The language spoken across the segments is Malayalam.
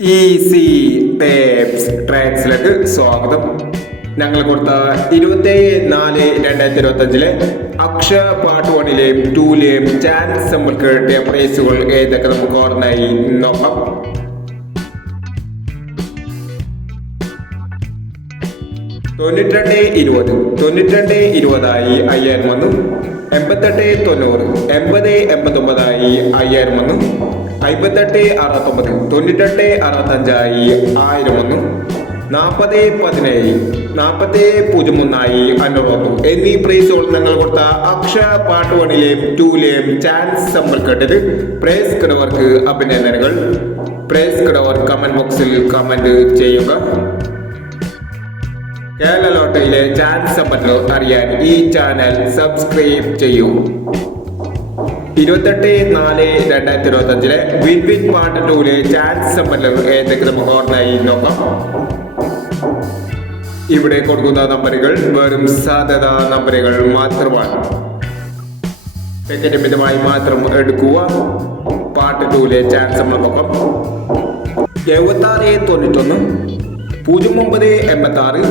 ഈസി ടേപ്സ് ട്രാക്സിലേക്ക് സ്വാഗതം. ഞങ്ങൾ കൊടുത്ത ഇരുപത്തേഴ് നാല് രണ്ടായിരത്തി ഇരുപത്തി അഞ്ചിലെ അക്ഷ പാർട്ട് വണ്ണിലെയും ടൂലെയും ചാൻസ് നമ്മൾക്ക് പ്രൈസുകൾ ഏതൊക്കെ നമുക്ക് ഓർമ്മയായി നോക്കാം. തൊണ്ണൂറ്റിരണ്ട് ഇരുപത് തൊണ്ണൂറ്റിരണ്ട് ഇരുപതായി അയ്യായിരം വന്നു. എൺപത്തെട്ട് തൊണ്ണൂറ് എൺപത് എൺപത്തൊമ്പതായി അയ്യായിരം വന്നു. അമ്പത്തെട്ട് അറുപത്തൊമ്പത് തൊണ്ണൂറ്റെട്ട് അറുപത്തഞ്ചായി ആയിരം ഒന്ന് നാൽപ്പത് പതിനേഴ് നാൽപ്പത് പൂജ്യം ഒന്നായി വന്നു എന്നീ പ്രൈസുകൾ നിങ്ങൾ കൊടുത്ത അക്ഷ പാട്ട് വണിലെയും ടൂലെയും ചാൻസ് സമ്പർക്കട്ടത് പ്രൈസ് കിടവർക്ക് അഭിനന്ദനങ്ങൾ. പ്രൈസ് കിടവർ കമന്റ് ബോക്സിൽ കമന്റ് ചെയ്യുക. കേരള ലോട്ടറിയിലെ ചാൻസ് സമ്പന്നോ അറിയാൻ ഈ ചാനൽ സബ്സ്ക്രൈബ് ചെയ്യൂ. ഇരുപത്തെട്ട് നാല് രണ്ടായിരത്തി ഇരുപത്തി അഞ്ചിലെ വിൻ വിൻ പാർട്ട് ടൂൽ ചാൻസ് സമ്പന്നർ ഏതൊക്കെ നമുക്ക് ഓർമ്മയായി നോക്കാം. ഇവിടെ കൊടുക്കുന്ന നമ്പറുകൾ വെറും സാധ്യത നമ്പറുകൾ മാത്രമാണ്. ടിക്കറ്റ് മിതമായി മാത്രം എടുക്കുക. പാർട്ട് ടൂലെ ചാൻസ് നമ്മൾ നോക്കാം. എഴുപത്തി ആറ് തൊണ്ണൂറ്റൊന്ന് പൂജ്യം ഒമ്പത് എൺപത്തി ആറ്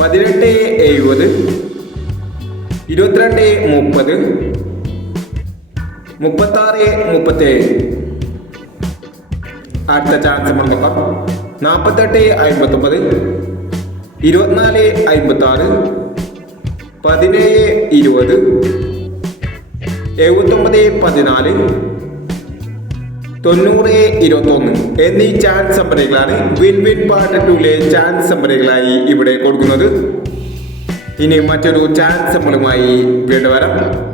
പതിനെട്ട് എഴുപത് ഇരുപത്തിരണ്ട് മുപ്പത് മുപ്പത്താറ് മുപ്പത്തേഴ്. അടുത്ത ചാൻസ് നമ്മൾ നോക്കാം നാൽപ്പത്തെട്ട് അമ്പത്തൊമ്പത്. ഇരുപത്തിനാല് അമ്പത്തി ആറ് പതിനേഴ് ഇരുപത്. എഴുപത്തൊമ്പത് പതിനാല്. തൊണ്ണൂറ് ഇരുപത്തൊന്ന്. എന്നീ ചാൻസ് നമ്പറുകളാണ് വിൻ വിൻ പാർട്ട് ടൂലെ ചാൻസ് നമ്പറുകളായി ഇവിടെ കൊടുക്കുന്നത്. ഇനി മറ്റൊരു ചാൻസ് നമ്പറുമായി വീണ്ടും വരാം.